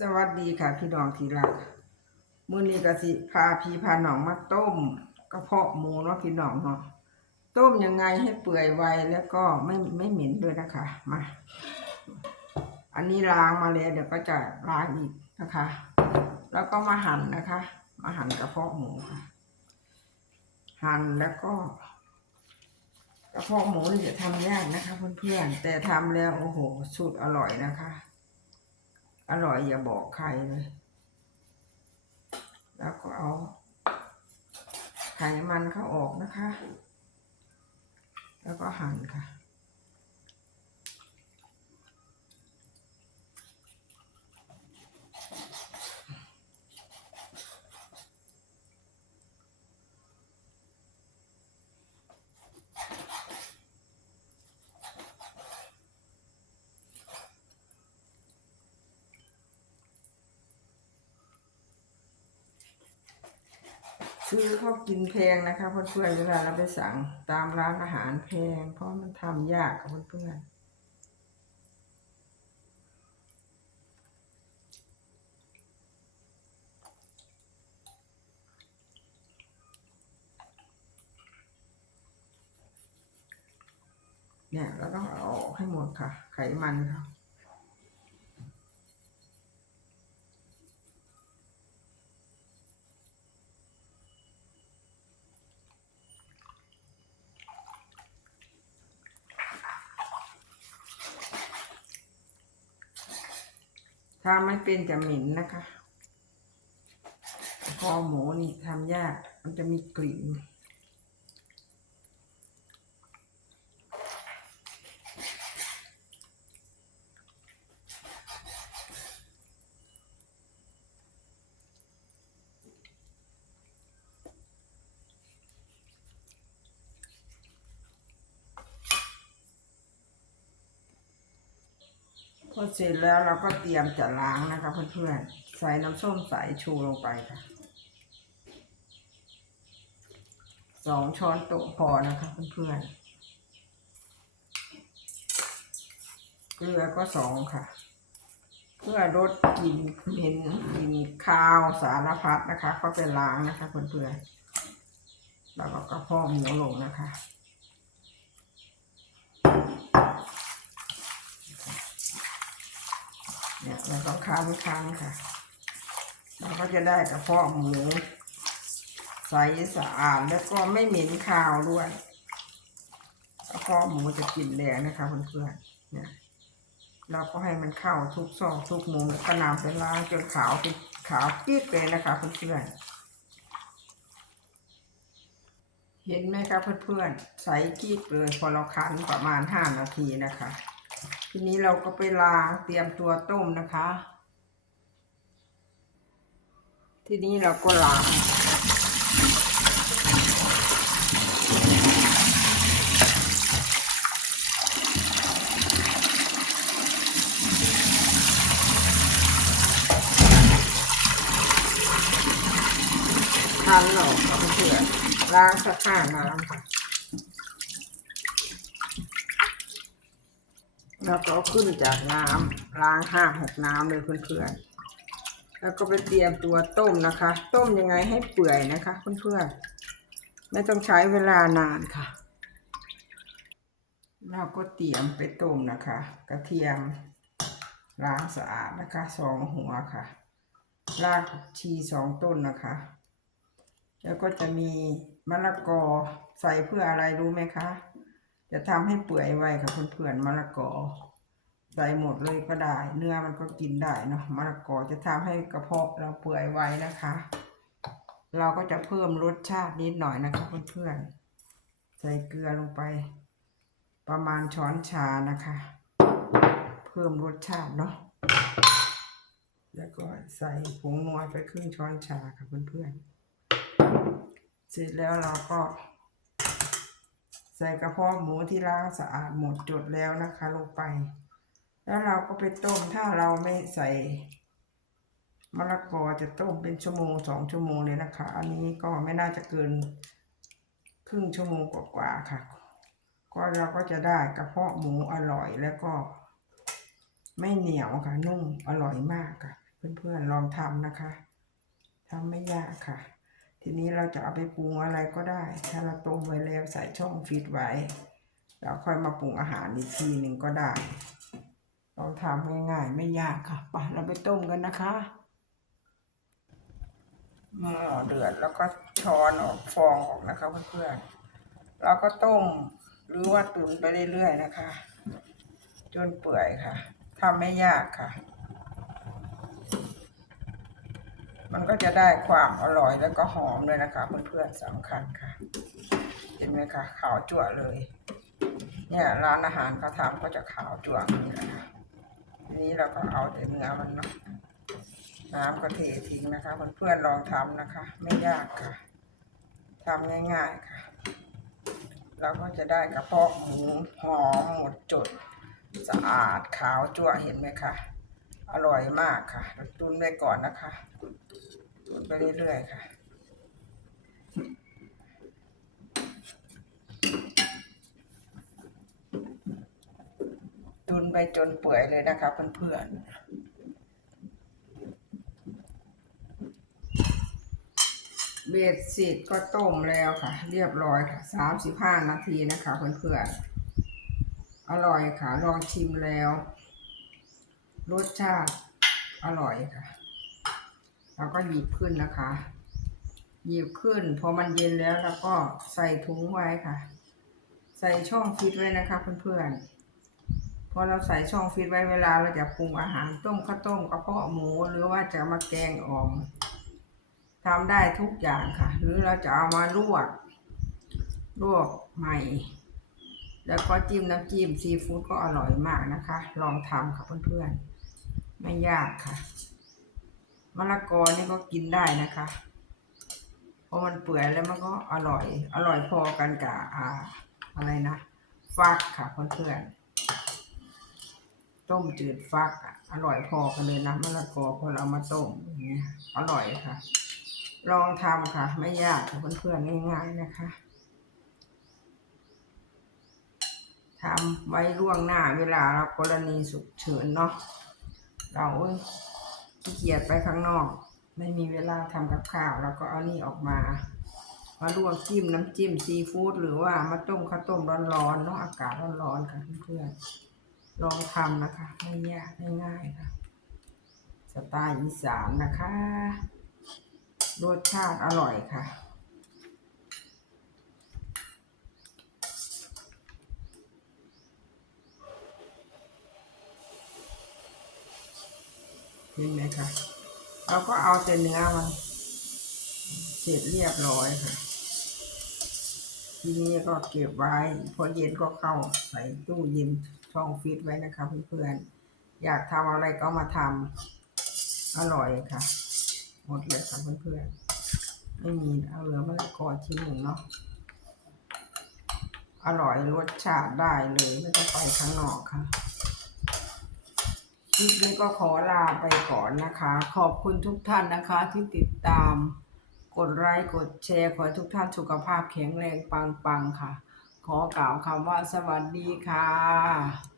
สวัสดีค่ะพี่น้องที่รักมื้อนี้ก็สิพาพี่พาน้องมาต้มกระเพาะหมูเนาะพี่น้องเนาะต้มยังไงให้เปื่อยไวแล้วก็ไม่ไม่เหม็นด้วยนะคะมาอันนี้ล้างมาแล้วเดี๋ยวก็จะล้างอีกนะคะ แล้วก็มาหั่นนะคะ มาหั่นกระเพาะหมูค่ะ หั่นแล้วก็ กระเพาะหมูนี่จะทำยากนะคะเพื่อนๆแต่ทำแล้วโอ้โหสุดอร่อยนะคะ อร่อยอย่าบอกใครเลย แล้วก็เอาไขมันเขาออกนะคะ แล้วก็หั่นค่ะ ซื้อเขากินแพงนะคะเพื่อนๆเวลาเราไปสั่งตามร้านอาหารแพง เพราะมันทำยากค่ะเพื่อนๆเนี่ยเราต้องเอาออกให้หมดค่ะ ไขมันค่ะ ถ้าไม่เป็นจะเหม็นนะคะ คอหมูนี่ทำยาก มันจะมีกลิ่น พอเสร็จแล้วเราก็เตรียมจะล้างนะคะเพื่อนๆ ใส่น้ำส้มสายชูลงไปค่ะสองช้อนโต๊ะพอนะคะเพื่อนๆ เกลือก็สองค่ะ เพื่อลดกลิ่นเหม็นกลิ่นคาวสารพัดนะคะ ก็ไปล้างนะคะเพื่อนๆ แล้วก็กระพาะหมูลงนะคะ เนี่ยเราต้องค้างครั้งค่ะ เราก็จะได้กระเพาะหมูใสสะอาดแล้วก็ไม่เหม็นคาวด้วยกระเพาะหมูจะกลิ่นแรงนะคะเพื่อนๆเนี่ยเราก็ให้มันเข้าทุกซอกทุกมุมก็นำไปล้างจนขาวเป็นขาวปิ๊ดเลยนะคะเพื่อนๆเห็นไหมคะเพื่อนๆใสกิ๊ดเลยพอเราคั้นประมาณห้านาทีนะคะ ทีนี้เราก็ไปล้างเตรียมตัวต้มนะคะ ทีนี้เราก็ล้างทันหรอกเพื่อนล้างสักห้าน้ำค่ะ แล้วก็ขึ้นจากน้ำล้างห้าหกน้ำเลยเพื่อนๆ แล้วก็ไปเตรียมตัวต้มนะคะ ต้มยังไงให้เปื่อยนะคะเพื่อนๆ ไม่ต้องใช้เวลานานค่ะ เราก็เตรียมไปต้มนะคะ กระเทียมล้างสะอาดนะคะสองหัวค่ะรากชีสองต้นนะคะ แล้วก็จะมีมะละกอใส่เพื่ออะไรรู้ไหมคะ จะทำให้เปื่อยไวค่ะเพื่อนๆมะละกอใส่หมดเลยก็ได้ เนื้อมันก็กินได้เนาะมะละกอจะทำให้กระเพาะเราเปื่อยไวนะคะ เราก็จะเพิ่มรสชาตินิดหน่อยนะคะเพื่อนๆใส่เกลือลงไป ประมาณช้อนชานะคะ เพิ่มรสชาติเนาะแล้วก็ใส่ผงนัวไปครึ่งช้อนชาค่ะเพื่อนๆเสร็จแล้วเราก็ ใส่กระเพาะหมูที่ล้างสะอาดหมดจดแล้วนะคะ ลงไป แล้วเราก็ไปต้มถ้าเราไม่ใส่มะละกอจะต้มเป็นชั่วโมงสองชั่วโมงเลยนะคะ อันนี้ก็ไม่น่าจะเกิน ครึ่งชั่วโมงกว่าๆค่ะ ก็เราก็จะได้กระเพาะหมูอร่อยแล้วก็ ไม่เหนียวค่ะนุ่มอร่อยมากค่ะ เพื่อนๆลองทำนะคะทำไม่ยากค่ะ ทีนี้เราจะเอาไปปรุงอะไรก็ได้ ถ้าเราต้มไว้แล้วใส่ช่องฟิตไว้ เราค่อยมาปรุงอาหารอีกทีหนึ่งก็ได้ลองทำง่ายๆไม่ยากค่ะไปเราไปต้มกันนะคะหม้อเดือดแล้วก็ช้อนออกฟองออกนะคะเพื่อนๆเราก็ต้มหรือว่าตุ๋นไปเรื่อยๆนะคะ จนเปื่อยค่ะทำไม่ยากค่ะ มันก็จะได้ความอร่อยแล้วก็หอมเลยนะคะ เพื่อนๆสำคัญค่ะ เห็นไหมคะขาวจั่วเลย เนี่ยร้านอาหารเขาทำก็จะขาวจั่วอย่างนี้นะคะทีนี้เราก็เอาแต่เนื้อมันเนาะน้ำก็เททิ้งนะคะเพื่อนๆลองทำนะคะ ไม่ยากค่ะทำง่าย ๆค่ะ เราก็จะได้กระเพาะหมูหอมหมดจดสะอาดขาวจั่วเห็นไหมคะ อร่อยมากค่ะ ตุนไว้ก่อนนะคะ นไปเรื่อยๆค่ะตุนไปจนเปื่อยเลยนะคะเพื่อนๆเบ็ดเสร็จก็ต้มแล้วค่ะ เรียบร้อยค่ะสามสิบห้านาทีนะคะเพื่อนๆอร่อยค่ะ ลองชิมแล้ว รสชาติอร่อยค่ะ เราก็หยิบขึ้นนะคะ หยิบขึ้น พอมันเย็นแล้วเราก็ใส่ถุงไว้ค่ะ ใส่ช่องฟิตไว้นะคะเพื่อนๆ พอเราใส่ช่องฟิตไว้เวลาเราจะปรุงอาหารต้มข้าวต้มกระเพาะหมูหรือว่าจะมาแกงอ่อมทำได้ทุกอย่างค่ะ หรือเราจะเอามาลวกลวกใหม่ แล้วก็จิ้มน้ำจิ้มซีฟู้ดก็อร่อยมากนะคะ ลองทำค่ะเพื่อนๆ ไม่ยากค่ะ มะละกอนี่ก็กินได้นะคะ เพราะมันเปื่อยแล้วมันก็อร่อย อร่อยพอกันกับอ่า อะไรนะฟักค่ะเพื่อนๆต้มจืดฟักอะอร่อยพอกันเลยนะมะละกอพอเรามาต้มอย่างเงี้ยอร่อยค่ะ ลองทำค่ะ ไม่ยากค่ะเพื่อนๆง่ายๆนะคะทำไว้ล่วงหน้าเวลาเรากรณีฉุกเฉินเนาะเรา ขี้เกียจไปข้างนอก ไม่มีเวลาทำกับข้าวเราก็เอานี่ออกมา มาลวกจิ้มน้ำจิ้มซีฟู้ดหรือว่ามาต้มข้าวต้มร้อนๆเนาะอากาศร้อนๆค่ะเพื่อนๆลองทำนะคะ ไม่ยากง่ายๆค่ะสไตล์อีสานนะคะ รสชาติอร่อยค่ะ เห็นไหมคะเราก็เอาแต่เนื้อมันเสร็จเรียบร้อยค่ะ ทีนี้ก็เก็บไว้พอเย็นก็เข้าใส่ตู้เย็นช่องฟิตไว้นะคะเพื่อนๆอยากทำอะไรก็มาทำอร่อยค่ะ หมดเลยค่ะเพื่อนๆไม่มีเอาเหลือมะละกอชิ้นหนึ่งเนาะอร่อยรสชาติได้เลยไม่ต้องไปข้างนอกค่ะ ลิปนี้ก็ขอลาไปก่อนนะคะ ขอบคุณทุกท่านนะคะที่ติดตาม กดไลค์กดแชร์ ขอทุกท่านสุขภาพแข็งแรงปังๆค่ะ ขอกล่าวคำว่าสวัสดีค่ะ